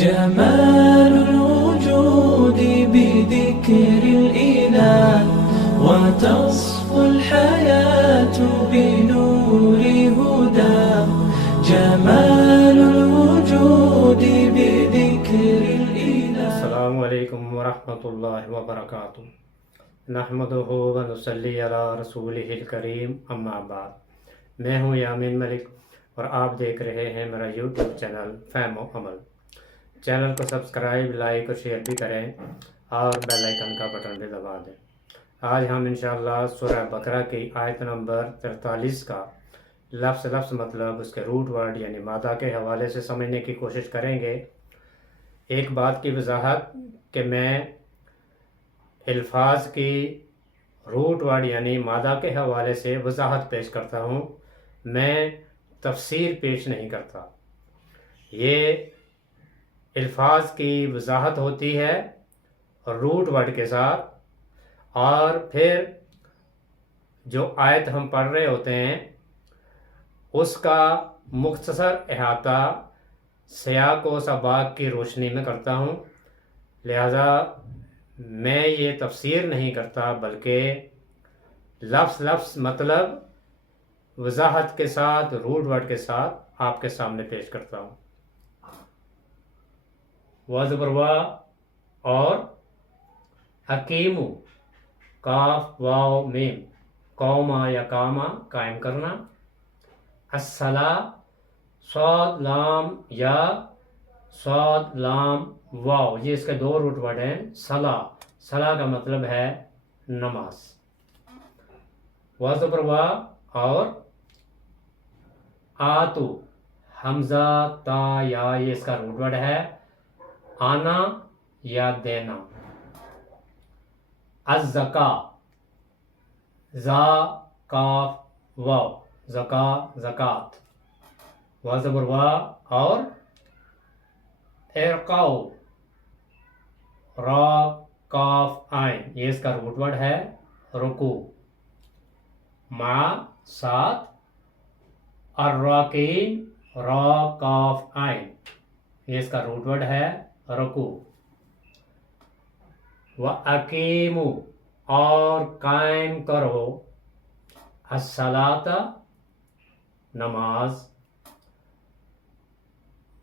جمال الوجود بذكر الإله وتصفو الحياة بنور هدى. جمال الوجود بذكر الإله. السلام علیکم ورحمۃ اللہ وبرکاتہ. نحمدہ ونصلی علی رسولہ الکریم، اما بعد. میں ہوں یامین ملک اور آپ دیکھ رہے ہیں میرا یوٹیوب چینل فہم و عمل. چینل کو سبسکرائب، لائک اور شیئر بھی کریں اور بیل آئیکن کا بٹن بھی دبا دیں. آج ہم انشاءاللہ سورہ بقرہ کی آیت نمبر 43 کا لفظ مطلب اس کے روٹ ورڈ یعنی مادہ کے حوالے سے سمجھنے کی کوشش کریں گے. ایک بات کی وضاحت کہ میں الفاظ کی روٹ ورڈ یعنی مادہ کے حوالے سے وضاحت پیش کرتا ہوں، میں تفسیر پیش نہیں کرتا. یہ الفاظ کی وضاحت ہوتی ہے روٹ ورڈ کے ساتھ، اور پھر جو آیت ہم پڑھ رہے ہوتے ہیں اس کا مختصر احاطہ سیاق و سباق کی روشنی میں کرتا ہوں. لہذا میں یہ تفسیر نہیں کرتا بلکہ لفظ مطلب وضاحت کے ساتھ روٹ ورڈ کے ساتھ آپ کے سامنے پیش کرتا ہوں. وزبروا اور حکیمو، کاف واو میم، قوما یا کاما قائم کرنا. الصلاۃ، صاد لام یا صاد لام واو، یہ اس کے دو روٹ ورڈ ہیں. صلاح کا مطلب ہے نماز. وزبروا اور آتو، حمزہ تا یا، یہ اس کا روٹ ورڈ ہے آنا یا دینا. الزکا، زا کاف واو، زکا زکات. وزبروا اور ارقاؤ، را کاف عین، یہ اس کا روٹ ورڈ ہے رکوع. مع ساتھ، الراکعین، را کاف عین، یہ اس کا روٹ ورڈ ہے رکوع. وَأَقِیمُوا، اور قائم کرو، الصلاۃ، نماز.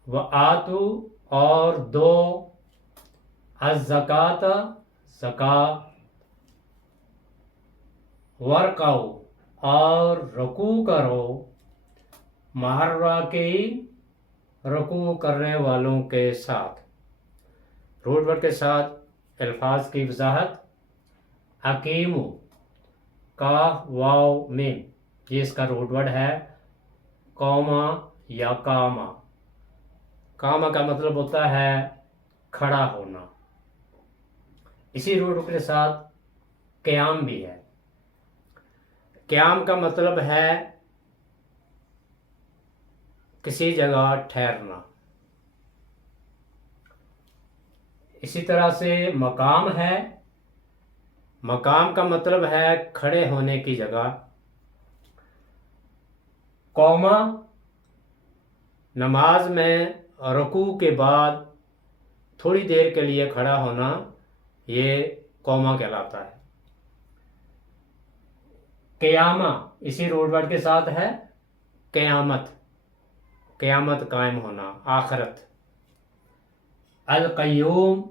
وَآتُوا، اور دو، الزکوٰۃ، زکوٰۃ. وَارْکَعُوا، اور رکوع کرو، مع الراکعین، رکوع کرنے والوں کے ساتھ. روٹ ورڈ کے ساتھ الفاظ کی وضاحت. اقیمو، کاف واو میم، یہ اس کا روٹ ورڈ ہے قوما یا کاما. کاما کا مطلب ہوتا ہے کھڑا ہونا. اسی روٹ ورڈ کے ساتھ قیام بھی ہے. قیام کا مطلب ہے کسی جگہ ٹھہرنا. اسی طرح سے مقام ہے. مقام کا مطلب ہے کھڑے ہونے کی جگہ. قوما، نماز میں رکوع کے بعد تھوڑی دیر کے لیے کھڑا ہونا، یہ قوما کہلاتا ہے. قیامہ اسی روٹ ورڈ کے ساتھ ہے قیامت، قیامت قائم ہونا، آخرت. القیوم،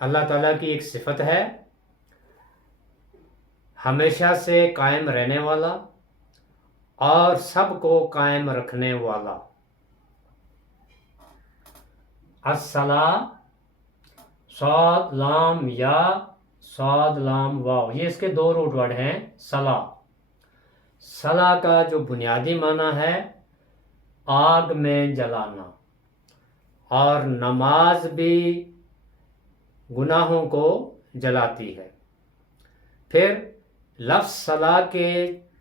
اللہ تعالیٰ کی ایک صفت ہے، ہمیشہ سے قائم رہنے والا اور سب کو قائم رکھنے والا. الصلاۃ، صاد لام یا صاد لام واو، یہ اس کے دو روٹ ورڈ ہیں. صلاح کا جو بنیادی معنی ہے آگ میں جلانا، اور نماز بھی گناہوں کو جلاتی ہے. پھر لفظ صلاح کے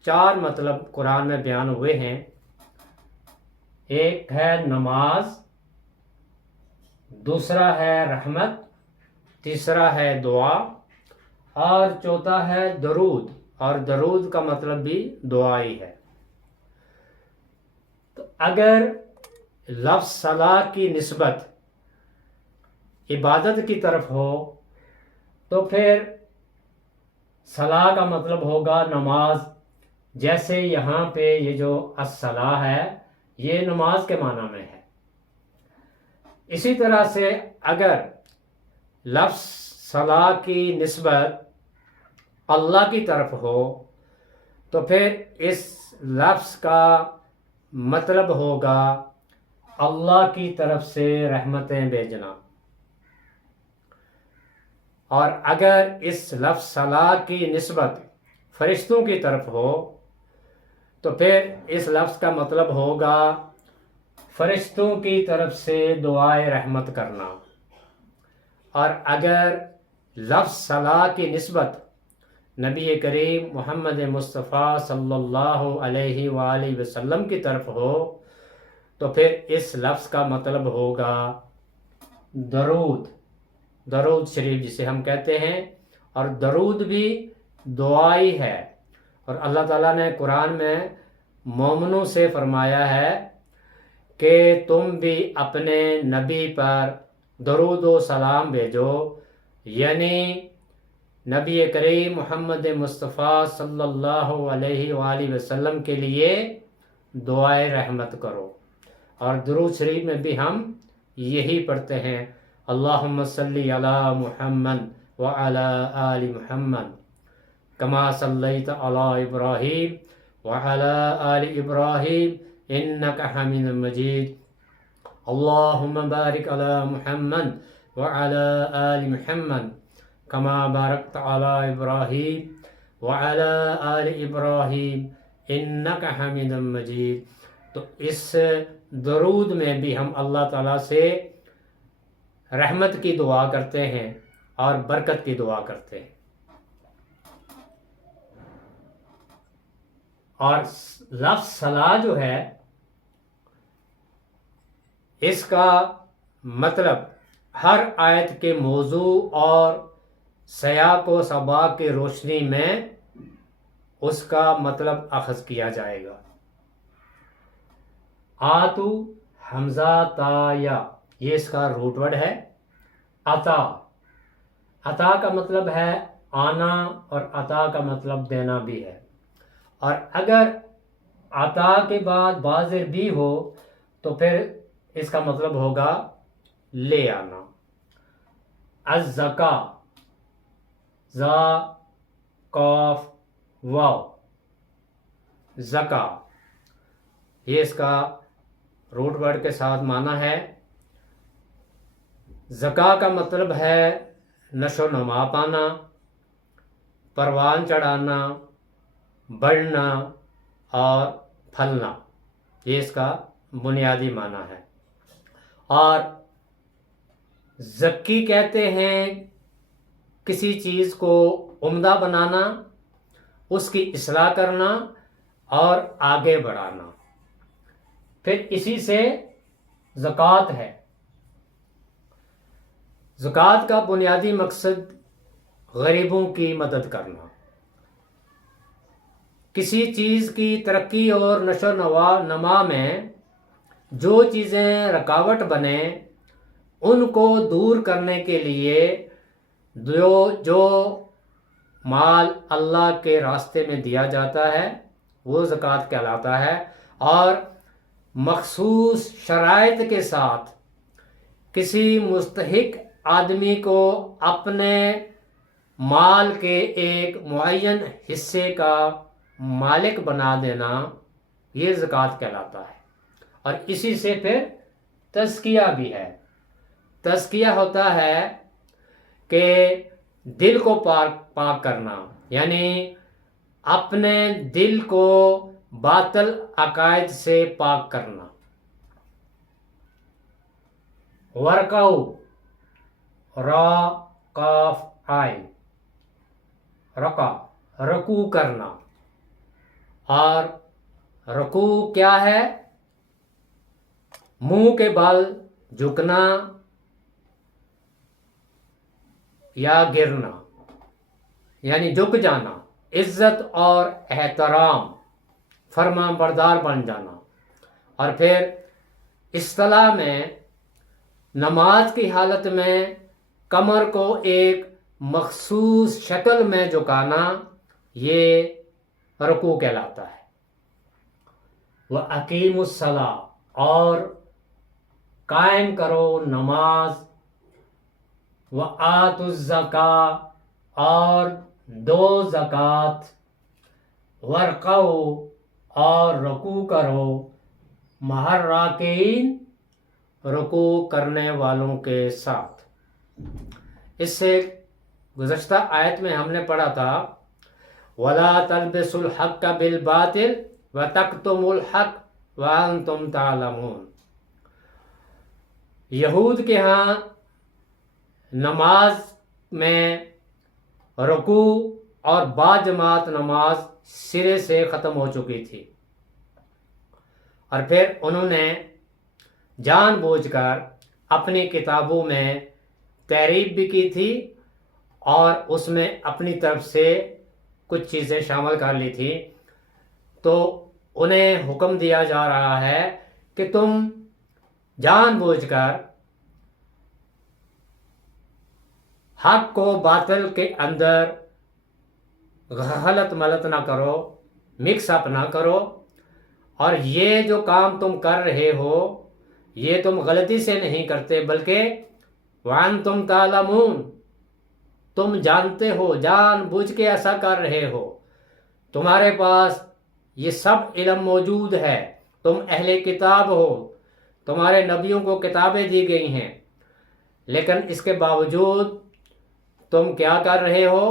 4 مطلب قرآن میں بیان ہوئے ہیں. ایک ہے نماز، دوسرا ہے رحمت، تیسرا ہے دعا، اور چوتھا ہے درود، اور درود کا مطلب بھی دعائی ہے. تو اگر لفظ صلاح کی نسبت عبادت کی طرف ہو تو پھر صلاح کا مطلب ہوگا نماز. جیسے یہاں پہ یہ جو الصلاح ہے یہ نماز کے معنی میں ہے. اسی طرح سے اگر لفظ صلاح کی نسبت اللہ کی طرف ہو تو پھر اس لفظ کا مطلب ہوگا اللہ کی طرف سے رحمتیں بھیجنا. اور اگر اس لفظ صلاح کی نسبت فرشتوں کی طرف ہو تو پھر اس لفظ کا مطلب ہوگا فرشتوں کی طرف سے دعائے رحمت کرنا. اور اگر لفظ صلاح کی نسبت نبی کریم محمد مصطفیٰ صلی اللہ علیہ وآلہ وسلم کی طرف ہو تو پھر اس لفظ کا مطلب ہوگا درود شریف جسے ہم کہتے ہیں. اور درود بھی دعائی ہے. اور اللہ تعالیٰ نے قرآن میں مومنوں سے فرمایا ہے کہ تم بھی اپنے نبی پر درود و سلام بھیجو، یعنی نبی کریم محمد مصطفیٰ صلی اللہ علیہ وآلہ وسلم کے لیے دعائے رحمت کرو. اور درود شریف میں بھی ہم یہی پڑھتے ہیں اللہم صلی علی محمد وعلی آل محمد کما صلیت علی ابراہیم وعلی آل ابراہیم انک حمید مجید. اللہم بارک علی محمد وعلی آل محمد کما بارکت علی ابراہیم وعلی آل ابراہیم انک حمید مجید. تو اس درود میں بھی ہم اللہ تعالیٰ سے رحمت کی دعا کرتے ہیں اور برکت کی دعا کرتے ہیں. اور لفظ صلاح جو ہے اس کا مطلب ہر آیت کے موضوع اور سیاق و سباق کی روشنی میں اس کا مطلب اخذ کیا جائے گا. آتو حمزہ تا یا یہ اس کا روٹ ورڈ ہے. عطا کا مطلب ہے آنا اور عطا کا مطلب دینا بھی ہے. اور اگر عطا کے بعد بازر بھی ہو تو پھر اس کا مطلب ہوگا لے آنا. الزکا زا قاف واو زکا یہ اس کا روٹ ورڈ کے ساتھ معنی ہے. زکا کا مطلب ہے نشو و نما پانا، پروان چڑھانا، بڑھنا اور پھلنا. یہ اس کا بنیادی معنی ہے. اور زکی کہتے ہیں کسی چیز کو عمدہ بنانا، اس کی اصلاح کرنا اور آگے بڑھانا. پھر اسی سے زکوٰۃ ہے. زکوٰۃ کا بنیادی مقصد غریبوں کی مدد کرنا. کسی چیز کی ترقی اور نشو و نما میں جو چیزیں رکاوٹ بنیں ان کو دور کرنے کے لیے جو مال اللہ کے راستے میں دیا جاتا ہے وہ زکوٰۃ کہلاتا ہے. اور مخصوص شرائط کے ساتھ کسی مستحق آدمی کو اپنے مال کے ایک معین حصے کا مالک بنا دینا یہ زکوٰۃ کہلاتا ہے. اور اسی سے پھر تزکیہ بھی ہے. تزکیہ ہوتا ہے کہ دل کو پاک کرنا، یعنی اپنے دل کو باطل عقائد سے پاک کرنا. ورکاؤ را قاف عین رکع رکوع کرنا. اور رکوع کیا ہے؟ منہ کے بل جھکنا یا گرنا، یعنی جھک جانا، عزت اور احترام، فرما بردار بن جانا. اور پھر اصطلاح میں نماز کی حالت میں کمر کو ایک مخصوص شکل میں جھکانا یہ رکوع کہلاتا ہے۔ وَأَقِیمُوا الصَّلَاۃَ اور قائم کرو نماز، وَآتُوا الزَّکَاۃَ اور دو زکوٰۃ، وَارْکَعُوا اور رکوع کرو، مع الراکعین رکوع کرنے والوں کے ساتھ۔ اس سے گزشتہ آیت میں ہم نے پڑھا تھا وَلَا تَلْبِسُوا الْحَقَّ بِالْبَاطِلِ وَتَكْتُمُوا الْحَقَّ وَأَنْتُمْ تَعْلَمُونَ۔ یہود کے ہاں نماز میں رکوع اور باجماعت نماز سرے سے ختم ہو چکی تھی، اور پھر انہوں نے جان بوجھ کر اپنی کتابوں میں تحریف بھی کی تھی اور اس میں اپنی طرف سے کچھ چیزیں شامل کر لی تھی۔ تو انہیں حکم دیا جا رہا ہے کہ تم جان بوجھ کر حق کو باطل کے اندر غلط ملط نہ کرو، مکس اپ نہ کرو، اور یہ جو کام تم کر رہے ہو یہ تم غلطی سے نہیں کرتے بلکہ وَأَنْتُمْ تَعْلَمُونَ، تم جانتے ہو، جان بوجھ کے ایسا کر رہے ہو، تمہارے پاس یہ سب علم موجود ہے، تم اہل کتاب ہو، تمہارے نبیوں کو کتابیں دی گئی ہیں، لیکن اس کے باوجود تم کیا کر رہے ہو؟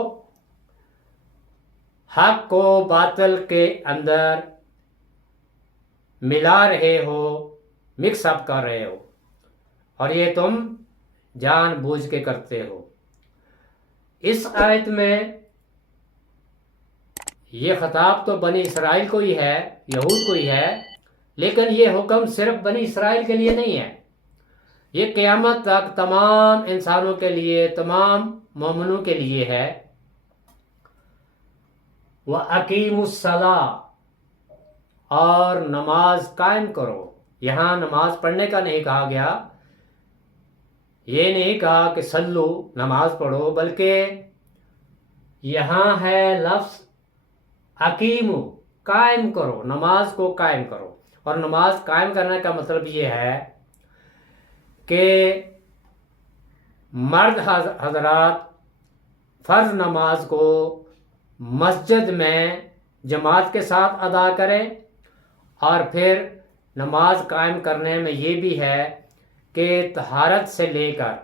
حق کو باطل کے اندر ملا رہے ہو، مکس اپ کر رہے ہو، اور یہ تم جان بوجھ کے کرتے ہو۔ اس آیت میں یہ خطاب تو بنی اسرائیل کو ہی ہے، یہود کو ہی ہے، لیکن یہ حکم صرف بنی اسرائیل کے لیے نہیں ہے، یہ قیامت تک تمام انسانوں کے لیے، تمام مومنوں کے لیے ہے۔ وَأَقِیمُوا الصَّلَاۃَ اور نماز قائم کرو۔ یہاں نماز پڑھنے کا نہیں کہا گیا، یہ نہیں کہا کہ صلو نماز پڑھو، بلکہ یہاں ہے لفظ اقیمو، قائم کرو، نماز کو قائم کرو۔ اور نماز قائم کرنے کا مطلب یہ ہے کہ مرد حضرات فرض نماز کو مسجد میں جماعت کے ساتھ ادا کریں، اور پھر نماز قائم کرنے میں یہ بھی ہے کہ طہارت سے لے کر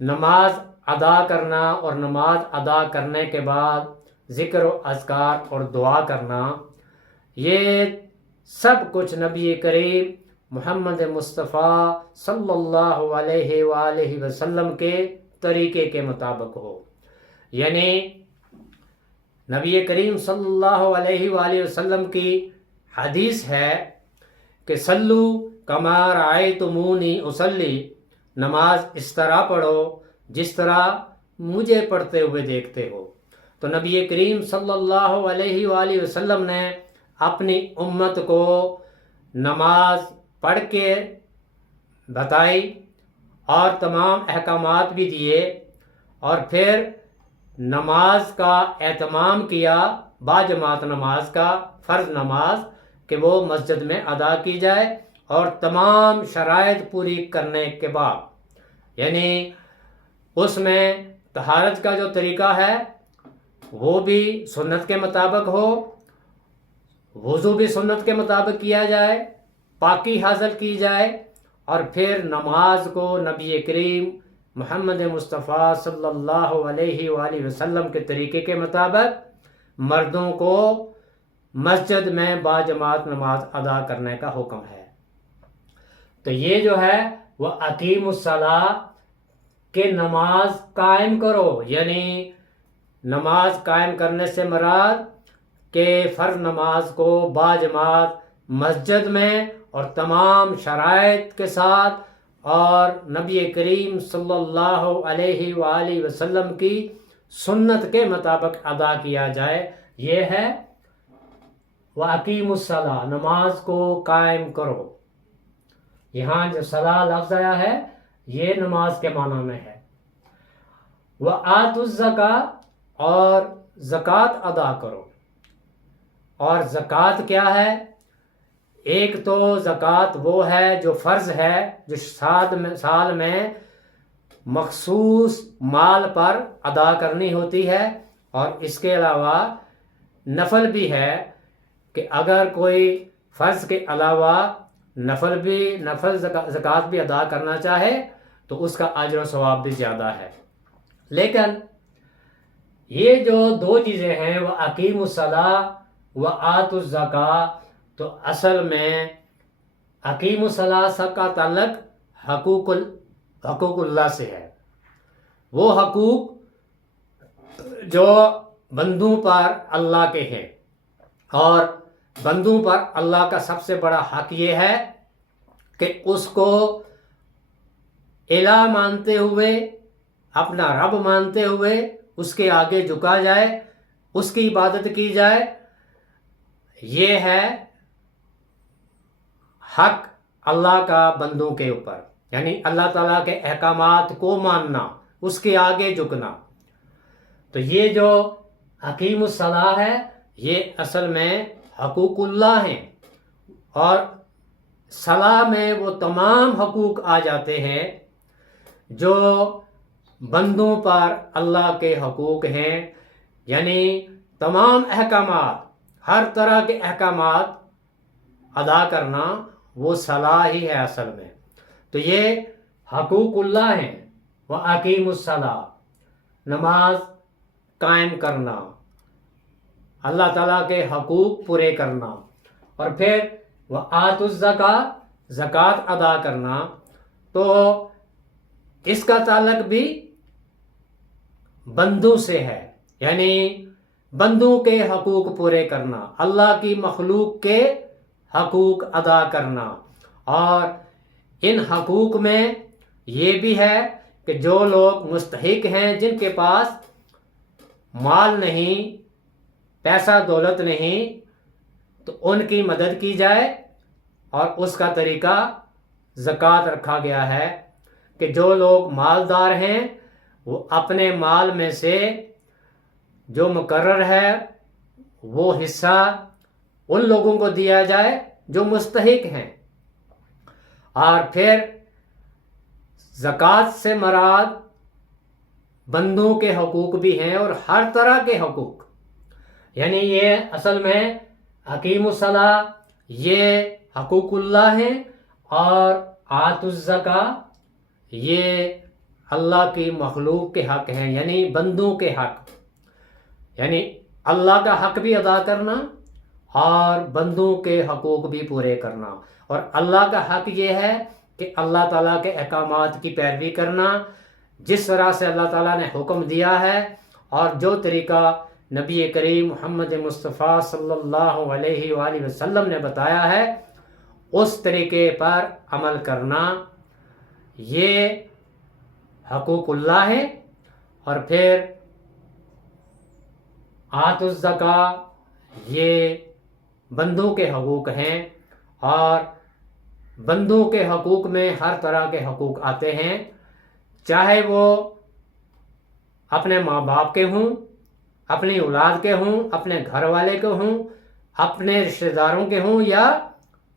نماز ادا کرنا، اور نماز ادا کرنے کے بعد ذکر و اذکار اور دعا کرنا، یہ سب کچھ نبی کریم محمد مصطفیٰ صلی اللہ علیہ وآلہ وسلم کے طریقے کے مطابق ہو۔ یعنی نبی کریم صلی اللہ علیہ وآلہ وسلم کی حدیث ہے کہ صلو کما رأیتمونی اصلی، نماز اس طرح پڑھو جس طرح مجھے پڑھتے ہوئے دیکھتے ہو۔ تو نبی کریم صلی اللہ علیہ وآلہ وسلم نے اپنی امت کو نماز پڑھ کے بتائی اور تمام احکامات بھی دیے، اور پھر نماز کا اہتمام کیا، باجماعت نماز کا، فرض نماز کہ وہ مسجد میں ادا کی جائے، اور تمام شرائط پوری کرنے کے بعد، یعنی اس میں طہارت کا جو طریقہ ہے وہ بھی سنت کے مطابق ہو، وضو بھی سنت کے مطابق کیا جائے، پاکی حاصل کی جائے، اور پھر نماز کو نبی کریم محمد مصطفیٰ صلی اللہ علیہ وآلہ وسلم کے طریقے کے مطابق مردوں کو مسجد میں باجماعت نماز ادا کرنے کا حکم ہے۔ تو یہ جو ہے وہ اقیم الصلاۃ کہ نماز قائم کرو، یعنی نماز قائم کرنے سے مراد کہ فرض نماز کو باجماعت مسجد میں اور تمام شرائط کے ساتھ اور نبی کریم صلی اللہ علیہ وآلہ وسلم کی سنت کے مطابق ادا کیا جائے، یہ ہے وَأَقِیمُوا الصَّلَاۃَ، نماز کو قائم کرو۔ یہاں جو صلاح لفظ آیا ہے یہ نماز کے معنی میں ہے، وآتوا الزکاۃ اور زکوٰۃ ادا کرو. اور زکوٰۃ کیا ہے؟ ایک تو زکوٰۃ وہ ہے جو فرض ہے، جو سال میں مخصوص مال پر ادا کرنی ہوتی ہے، اور اس کے علاوہ نفل بھی ہے کہ اگر کوئی فرض کے علاوہ نفل زکوٰۃ بھی ادا کرنا چاہے تو اس کا اجر و ثواب بھی زیادہ ہے. لیکن یہ جو دو چیزیں ہیں، وہ اقیموا الصلاۃ و آتوا الزکاۃ، تو اصل میں اقیموا الصلاۃ کا تعلق حقوق اللہ سے ہے. وہ حقوق جو بندوں پر اللہ کے ہیں، اور بندوں پر اللہ کا سب سے بڑا حق یہ ہے کہ اس کو الہ مانتے ہوئے، اپنا رب مانتے ہوئے اس کے آگے جھکا جائے، اس کی عبادت کی جائے. یہ ہے حق اللہ کا بندوں کے اوپر، یعنی اللہ تعالیٰ کے احکامات کو ماننا، اس کے آگے جھکنا. تو یہ جو اقیم الصلاۃ ہے، یہ اصل میں حقوق اللہ ہیں، اور صلاح میں وہ تمام حقوق آ جاتے ہیں جو بندوں پر اللہ کے حقوق ہیں. یعنی تمام احکامات، ہر طرح کے احکامات ادا کرنا وہ صلاح ہی ہے اصل میں. تو یہ حقوق اللہ ہیں. وَأَقِيمُوا الصَّلَاةَ، نماز قائم کرنا، اللہ تعالیٰ کے حقوق پورے کرنا. اور پھر وَآتُوا الزَّكَاةَ، زکوٰۃ ادا کرنا. تو اس کا تعلق بھی بندوں سے ہے، یعنی بندوں کے حقوق پورے کرنا، اللہ کی مخلوق کے حقوق ادا کرنا. اور ان حقوق میں یہ بھی ہے کہ جو لوگ مستحق ہیں، جن کے پاس مال نہیں، پیسہ دولت نہیں، تو ان کی مدد کی جائے. اور اس کا طریقہ زکوٰۃ رکھا گیا ہے کہ جو لوگ مالدار ہیں وہ اپنے مال میں سے جو مقرر ہے وہ حصہ ان لوگوں کو دیا جائے جو مستحق ہیں. اور پھر زکوٰۃ سے مراد بندوں کے حقوق بھی ہیں، اور ہر طرح کے حقوق. یعنی یہ اصل میں اقیم الصلاۃ یہ حقوق اللہ ہیں، اور آتوا الزکاۃ یہ اللہ کی مخلوق کے حق ہیں، یعنی بندوں کے حق. یعنی اللہ کا حق بھی ادا کرنا اور بندوں کے حقوق بھی پورے کرنا. اور اللہ کا حق یہ ہے کہ اللہ تعالیٰ کے احکامات کی پیروی کرنا، جس طرح سے اللہ تعالیٰ نے حکم دیا ہے، اور جو طریقہ نبی کریم محمد مصطفیٰ صلی اللہ علیہ وآلہ وسلم نے بتایا ہے، اس طریقے پر عمل کرنا، یہ حقوق اللہ ہے. اور پھر آتوا الزکاۃ یہ بندوں کے حقوق ہیں، اور بندوں کے حقوق میں ہر طرح کے حقوق آتے ہیں، چاہے وہ اپنے ماں باپ کے ہوں، اپنی اولاد کے ہوں، اپنے گھر والے کے ہوں، اپنے رشتہ داروں کے ہوں، یا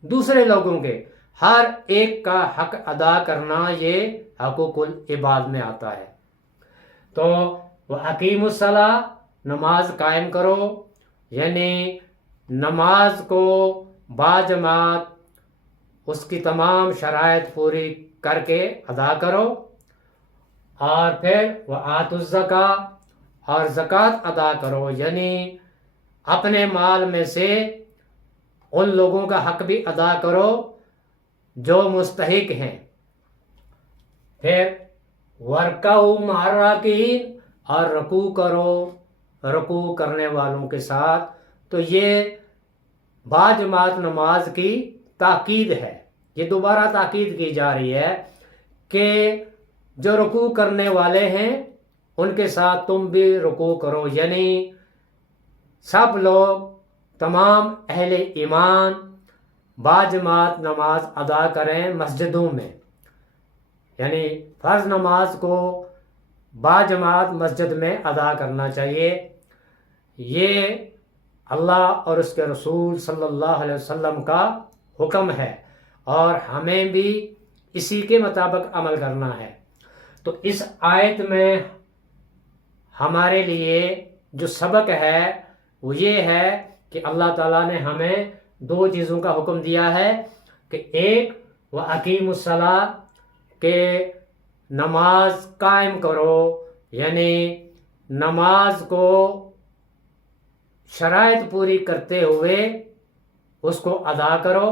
دوسرے لوگوں کے. ہر ایک کا حق ادا کرنا یہ حقوق العباد میں آتا ہے. تو وَأَقِيمُوا الصَّلَاةَ، نماز قائم کرو، یعنی نماز کو باجماعت اس کی تمام شرائط پوری کر کے ادا کرو. اور پھر وآتوا الزکاۃ، اور زکوٰۃ ادا کرو، یعنی اپنے مال میں سے ان لوگوں کا حق بھی ادا کرو جو مستحق ہیں. پھر وَارْكَعُوا مَعَ الرَّاكِعِينَ، اور رکوع کرو رکوع کرنے والوں کے ساتھ. تو یہ باجماعت نماز کی تاکید ہے، یہ دوبارہ تاکید کی جا رہی ہے کہ جو رکوع کرنے والے ہیں ان کے ساتھ تم بھی رکوع کرو. یعنی سب لوگ، تمام اہل ایمان باجماعت نماز ادا کریں مسجدوں میں. یعنی فرض نماز کو باجماعت مسجد میں ادا کرنا چاہیے۔ یہ اللہ اور اس کے رسول صلی اللہ علیہ وسلم کا حکم ہے اور ہمیں بھی اسی کے مطابق عمل کرنا ہے۔ تو اس آیت میں ہمارے لیے جو سبق ہے وہ یہ ہے کہ اللہ تعالیٰ نے ہمیں دو چیزوں کا حکم دیا ہے کہ ایک وَأَقِیمُوا الصَّلَاةَ کہ نماز قائم کرو، یعنی نماز کو شرائط پوری کرتے ہوئے اس کو ادا کرو،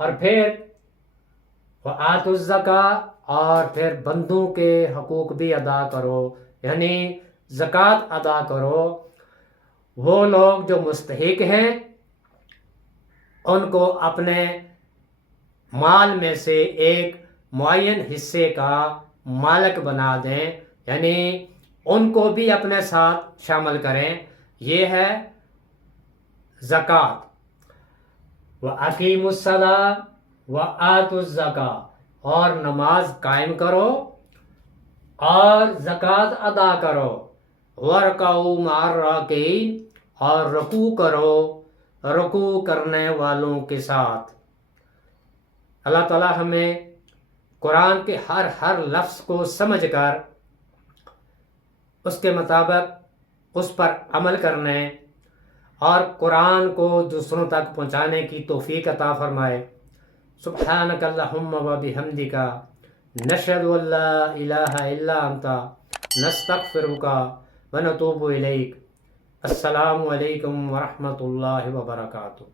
اور پھر وَآتُوا الزَّکَاۃَ اور پھر بندوں کے حقوق بھی ادا کرو، یعنی زکوٰۃ ادا کرو۔ وہ لوگ جو مستحق ہیں ان کو اپنے مال میں سے ایک معین حصے کا مالک بنا دیں، یعنی ان کو بھی اپنے ساتھ شامل کریں۔ یہ ہے زکوٰۃ۔ وَأَقِیمُوا الصَّلَاةَ وَآتُوا الزَّکَاۃَ اور نماز قائم کرو اور زکوٰۃ ادا کرو۔ وَارْکَعُوا مَعَ الرَّاکِعِینَ اور رکوع کرو رکوع کرنے والوں کے ساتھ۔ اللہ تعالیٰ ہمیں قرآن کے ہر لفظ کو سمجھ کر اس کے مطابق اس پر عمل کرنے اور قرآن کو دوسروں تک پہنچانے کی توفیق عطا فرمائے۔ سبحانک اللہم و بحمدک نشہد ان لا الہ الا انت نستغفرک و نتوب الیک۔ السلام علیکم ورحمۃ اللہ وبرکاتہ۔